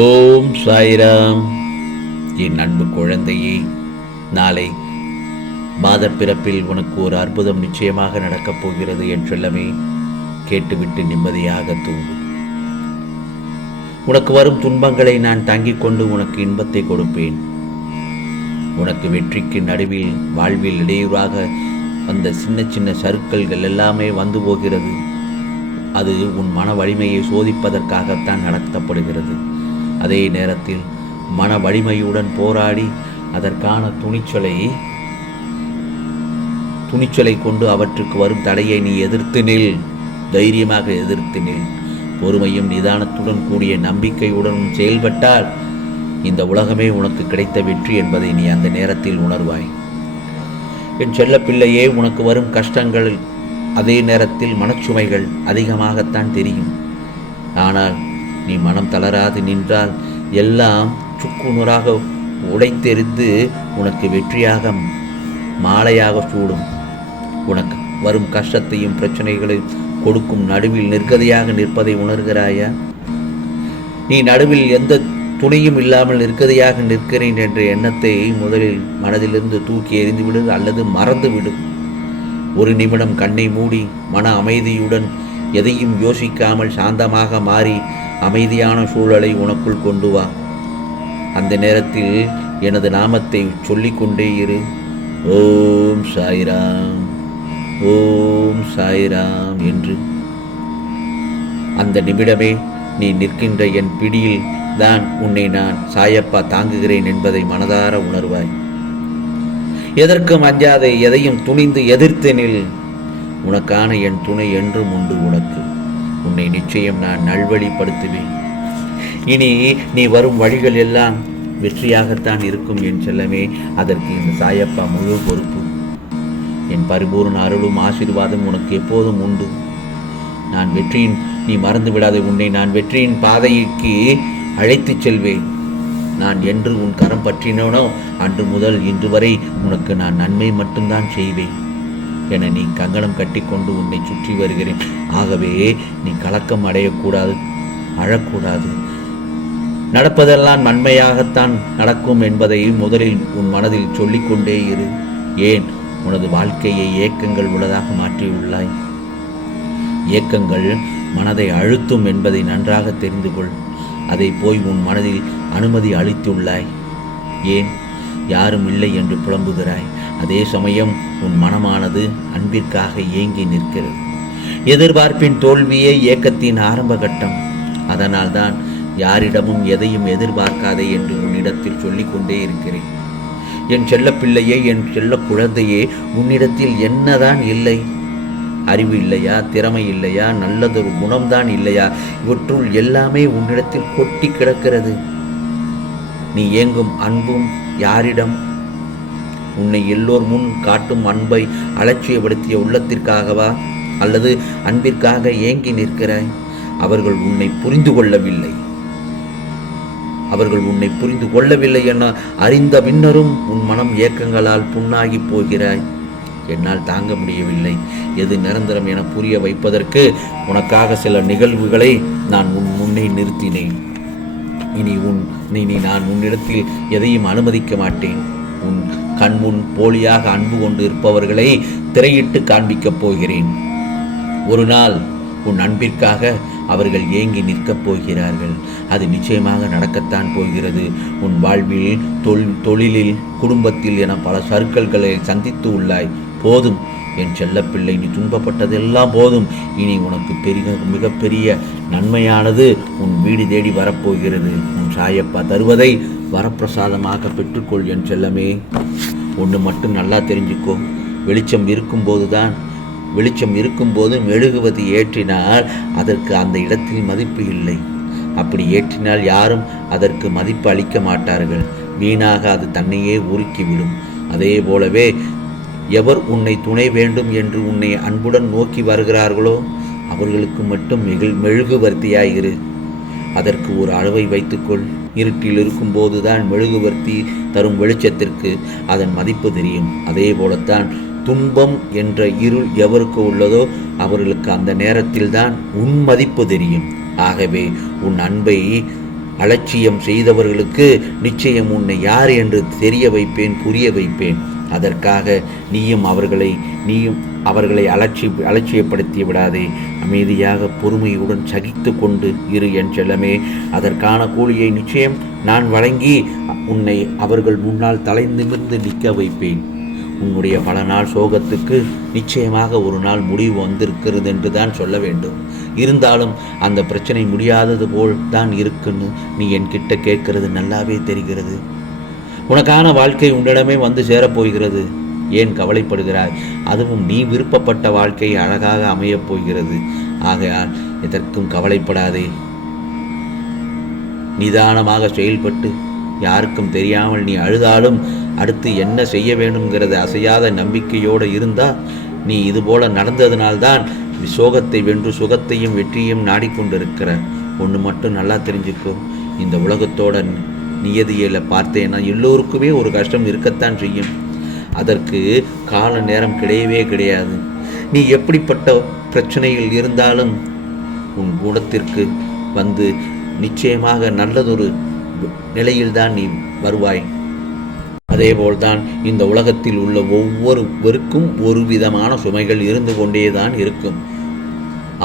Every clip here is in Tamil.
ஓம் சாய்ராம். என் அன்பு குழந்தையே நாளை மாதப்பிறப்பில் உனக்கு ஒரு அற்புதம் நிச்சயமாக நடக்கப் போகிறது என்றெல்லாமே கேட்டுவிட்டு நிம்மதியாக தூங்கு. உனக்கு வரும் துன்பங்களை நான் தாங்கிக் கொண்டு உனக்கு இன்பத்தை கொடுப்பேன். உனக்கு வெற்றிக்கு நடுவில் வாழ்வில் இடையூறாக அந்த சின்ன சின்ன சருக்கல்கள் எல்லாமே வந்து போகிறது. அது உன் மன வலிமையை சோதிப்பதற்காகத்தான் நடத்தப்படுகிறது. அதே நேரத்தில் மன வலிமையுடன் போராடி அதற்கான துணிச்சலை துணிச்சலை கொண்டு அவற்றுக்கு வரும் தடையை நீ எதிர்த்து நில். தைரியமாக எதிர்த்து நில். பொறுமையும் நிதானத்துடன் கூடிய நம்பிக்கையுடன் செயல்பட்டால் இந்த உலகமே உனக்கு கிடைத்த வெற்றி என்பதை நீ அந்த நேரத்தில் உணர்வாய். என் செல்ல பிள்ளையே உனக்கு வரும் கஷ்டங்கள் அதே நேரத்தில் மனச்சுமைகள் அதிகமாகத்தான் தெரியும். ஆனால் நீ மனம் தளராது நின்றால் எல்லாம் சுக்குநூறாக உடைத்தெறிந்து உனக்கு வெற்றியாக மாலையாக சூடும். உனக்கு வரும் கஷ்டத்தையும் பிரச்சனைகளையும் கொடுக்கும் நடுவில் நிற்கதையாக நிற்பதை உணர்கிறாயா? நீ நடுவில் எந்த துணியும் இல்லாமல் நிற்கதையாக நிற்கிறேன் என்ற எண்ணத்தை முதலில் மனதிலிருந்து தூக்கி எறிந்துவிடு அல்லது மறந்துவிடு. ஒரு நிமிடம் கண்ணை மூடி மன அமைதியுடன் எதையும் யோசிக்காமல் சாந்தமாக மாறி அமைதியான சூழலை உனக்குள் கொண்டு வா. அந்த நேரத்தில் எனது நாமத்தை சொல்லிக்கொண்டே இரு. ஓம் சாய்ராம் ஓம் சாய்ராம் என்று. அந்த நிமிடமே நீ நிற்கின்ற என் பிடியில் தான் உன்னை நான் சாயப்பா தாங்குகிறேன் என்பதை மனதார உணர்வாய். எதற்கும் அஞ்சாதே எதையும் துணிந்து எதிர்த்தெனில் உனக்கான என் துணை என்றும் உண்டு உனக்கு. உன்னை நிச்சயம் நான் நல்வழிப்படுத்துவேன். இனி நீ வரும் வழிகள் எல்லாம் வெற்றியாகத்தான் இருக்கும் என் செல்லமே. அதற்கு இந்த சாயப்பா முழு பொறுப்பு. என் பரிபூர்ண அருளும் ஆசீர்வாதம் உனக்கு எப்போதும் உண்டு. நான் வெற்றியின் நீ மறந்து விடாதே உன்னை. நான் வெற்றியின் பாதைக்கு அழைத்துச் செல்வேன். நான் என்று உன் கரம் பற்றினோனோ அன்று முதல் இன்று வரை உனக்கு நான் நன்மை மட்டும்தான் செய்வேன். என நீ கங்கணம் கட்டிக்கொண்டு உன்னை சுற்றி வருகிறேன். ஆகவே நீ கலக்கம் அடையக்கூடாது அழக்கூடாது. நடப்பதெல்லாம் நன்மையாகத்தான் நடக்கும் என்பதை முதலில் உன் மனதில் சொல்லிக்கொண்டே இரு. ஏன்? உனது வாழ்க்கையை ஏக்கங்கள் உள்ளதாக மாற்றியுள்ளாய். ஏக்கங்கள் மனதை அழுத்தும் என்பதை நன்றாக தெரிந்து கொள். அதை போய் உன் மனதில் அனுமதி அளித்துள்ளாய். ஏன்? யாரும் இல்லை என்று புலம்புகிறாய். அதே சமயம் உன் மனமானது அன்பிற்காக ஏங்கி நிற்கிறது. எதிர்பார்ப்பின் தோல்வியே ஏக்கத்தின் ஆரம்ப கட்டம் அதனால்தான் யாரிடமும் எதையும் எதிர்பார்க்காதே என்று உன்னிடத்தில் சொல்லிக்கொண்டே இருக்கிறேன். என் செல்லப்பிள்ளையே என் செல்ல குழந்தையே உன்னிடத்தில் என்னதான் இல்லை? அறிவு இல்லையா? திறமை இல்லையா? நல்லதொரு குணம்தான் இல்லையா? இவற்றுள் எல்லாமே உன்னிடத்தில் கொட்டி கிடக்கிறது. நீ ஏங்கும் அன்பும் யாரிடம் உன்னை எல்லோர் முன் காட்டும் அன்பை அலட்சியப்படுத்திய உள்ளத்திற்காகவா? அல்லது அன்பிற்காக ஏங்கி நிற்கிறாய்? அவர்கள் உன்னை புரிந்து கொள்ளவில்லை. அவர்கள் உன்னை புரிந்து கொள்ளவில்லை என அறிந்த பின்னரும் உன் மனம் ஏக்கங்களால் புண்ணாகி போகிறாய். என்னால் தாங்க முடியவில்லை. எது நிரந்தரம் என புரிய வைப்பதற்கு உனக்காக சில நிகழ்வுகளை நான் உன் முன்னே நிறுத்தினேன். இனி உன் இனி நான் உன்னிடத்தில் எதையும் அனுமதிக்க மாட்டேன். உன் கண்முன் போலியாக அன்பு கொண்டு இருப்பவர்களை திரையிட்டு காண்பிக்கப் போகிறேன். ஒரு நாள் உன் அன்பிற்காக அவர்கள் ஏங்கி நிற்கப் போகிறார்கள். அது நிச்சயமாக நடக்கத்தான் போகிறது. உன் வாழ்வில் தொல் தொழிலில் குடும்பத்தில் என பல சர்க்கல்களை சந்தித்து உள்ளாய். போதும். என் செல்லப்பிள்ளை நீ துன்பப்பட்டதெல்லாம் போதும். இனி உனக்கு பெரிய மிகப்பெரிய நன்மையானது உன் வீடு தேடி வரப்போகிறது. உன் சாயப்பா தருவதை வரப்பிரசாதமாக பெற்றுக்கொள் என் செல்லமே. ஒன்று மட்டும் நல்லா தெரிஞ்சுக்கோ. வெளிச்சம் இருக்கும்போது தான் வெளிச்சம் இருக்கும்போது மெழுகுவது ஏற்றினால் அதற்கு அந்த இடத்தில் மதிப்பு இல்லை. அப்படி ஏற்றினால் யாரும் அதற்கு மதிப்பு அளிக்க மாட்டார்கள். வீணாக அது தன்னையே உருக்கிவிடும் அதே போலவே எவர் உன்னை துணை வேண்டும் என்று உன்னை அன்புடன் நோக்கி வருகிறார்களோ அவர்களுக்கு மட்டும் மெகிழ் மெழுகுவர்த்தியாயிரு அதற்கு ஒரு அளவை வைத்துக்கொள். இருட்டில் இருக்கும்போதுதான் மெழுகுவர்த்தி தரும் வெளிச்சத்திற்கு அதன் மதிப்பு தெரியும். அதே போலத்தான் துன்பம் என்ற இருள் எவருக்கு உள்ளதோ அவர்களுக்கு அந்த நேரத்தில் தான் உன் மதிப்பு தெரியும். ஆகவே உன் அன்பை அலட்சியம் செய்தவர்களுக்கு நிச்சயம் உன்னை யார் என்று தெரிய வைப்பேன் புரிய வைப்பேன். அதற்காக நீயும் அவர்களை நீயும் அவர்களை அலட்சி அலட்சியப்படுத்தி விடாதே. அமைதியாக பொறுமையுடன் சகித்து கொண்டு இரு என் செல்லமே. அதற்கான கூலியை நிச்சயம் நான் வழங்கி உன்னை அவர்கள் முன்னால் தலை நிமிர்ந்து நிற்க வைப்பேன். உன்னுடைய பல நாள் சோகத்துக்கு நிச்சயமாக ஒரு நாள் முடிவு வந்திருக்கிறது என்று தான் சொல்ல வேண்டும். இருந்தாலும் அந்த பிரச்சனை முடியாதது போல் தான் இருக்குன்னு நீ என்கிட்ட கேட்கறது நல்லாவே தெரிகிறது. உனக்கான வாழ்க்கை உன்னிடமே வந்து சேரப்போகிறது. ஏன் கவலைப்படுகிறாய்? அதுவும் நீ விருப்பப்பட்ட வாழ்க்கை அழகாக அமையப் போகிறது. ஆகையால் எதற்கும் கவலைப்படாதே. நிதானமாக செயல்பட்டு யாருக்கும் தெரியாமல் நீ அழுதாலும் அடுத்து என்ன செய்ய வேண்டும்ங்கிறத அசையாத நம்பிக்கையோடு இருந்தால் நீ இதுபோல நடந்ததினால்தான் சோகத்தை வென்று சுகத்தையும் வெற்றியும் நாடிக்கொண்டிருக்கிற. ஒன்று மட்டும் நல்லா தெரிஞ்சுக்கோ. இந்த உலகத்தோட நியதியில் பார்த்தேன்னா எல்லோருக்குமே ஒரு கஷ்டம் இருக்கத்தான் செய்யும். அதற்கு கால நேரம் கிடையவே கிடையாது. நீ எப்படிப்பட்ட பிரச்சனையில் இருந்தாலும் உன் குணத்திற்கு வந்து நிச்சயமாக நல்லதொரு நிலையில்தான் நீ வருவாய். அதேபோல்தான் இந்த உலகத்தில் உள்ள ஒவ்வொருவருக்கும் ஒரு விதமான சுமைகள் இருந்து கொண்டேதான் இருக்கும்.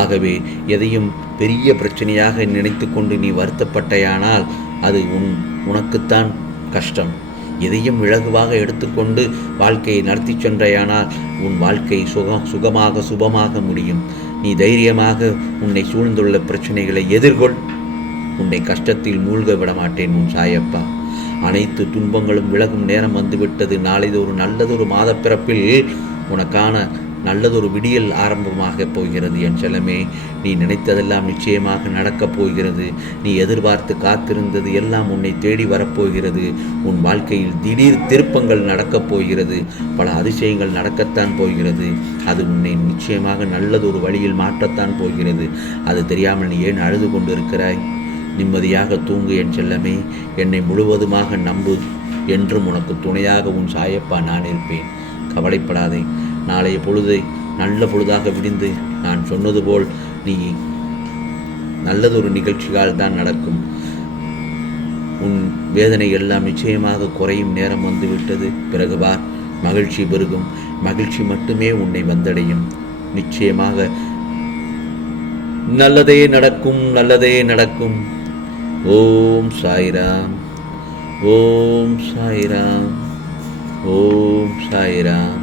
ஆகவே எதையும் பெரிய பிரச்சனையாக நினைத்து கொண்டு நீ வருத்தப்பட்டையானால் அது உன் உனக்குத்தான் கஷ்டம். எதையும் இலகுவாக எடுத்துக்கொண்டு வாழ்க்கையை நடத்தி சென்றையானால் உன் வாழ்க்கை சுகம் சுகமாக சுபமாக முடியும். நீ தைரியமாக உன்னை சூழ்ந்துள்ள பிரச்சனைகளை எதிர்கொள். உன்னை கஷ்டத்தில் மூழ்க விட மாட்டேன் உன் சாயப்பா. அனைத்து துன்பங்களும் விலகும் நேரம் வந்துவிட்டது. நாளைதொரு நல்லதொரு மாதப்பிறப்பில் உனக்கான நல்லதொரு விடியல் ஆரம்பமாக போகிறது என் செல்லமே. நீ நினைத்ததெல்லாம் நிச்சயமாக நடக்கப் போகிறது. நீ எதிர்பார்த்து காத்திருந்தது எல்லாம் உன்னை தேடி வரப்போகிறது உன் வாழ்க்கையில் திடீர் திருப்பங்கள் நடக்கப் போகிறது. பல அதிசயங்கள் நடக்கத்தான் போகிறது. அது உன்னை நிச்சயமாக நல்லதொரு வழியில் மாற்றத்தான் போகிறது. அது தெரியாமல் நீ ஏன் அழுது கொண்டிருக்கிறாய்? நிம்மதியாக தூங்கு என் செல்லமே. என்னை முழுவதுமாக நம்பு. என்றும் உனக்கு துணையாக உன் சாயப்பா நான் இருப்பேன். கவலைப்படாதே. நாளைய பொழுதை நல்ல பொழுதாக விடிந்து நான் சொன்னது போல் நீ நல்லதொரு நிகழ்ச்சியால் தான் நடக்கும். உன் வேதனை எல்லாம் நிச்சயமாக குறையும் நேரம் வந்துவிட்டது. பிறகு பார் மகிழ்ச்சி பெருகும். மகிழ்ச்சி மட்டுமே உன்னை வந்தடையும். நிச்சயமாக நல்லதே நடக்கும் நல்லதே நடக்கும். ஓம் சாய்ராம் ஓம் சாய்ராம் ஓம் சாய்ராம்.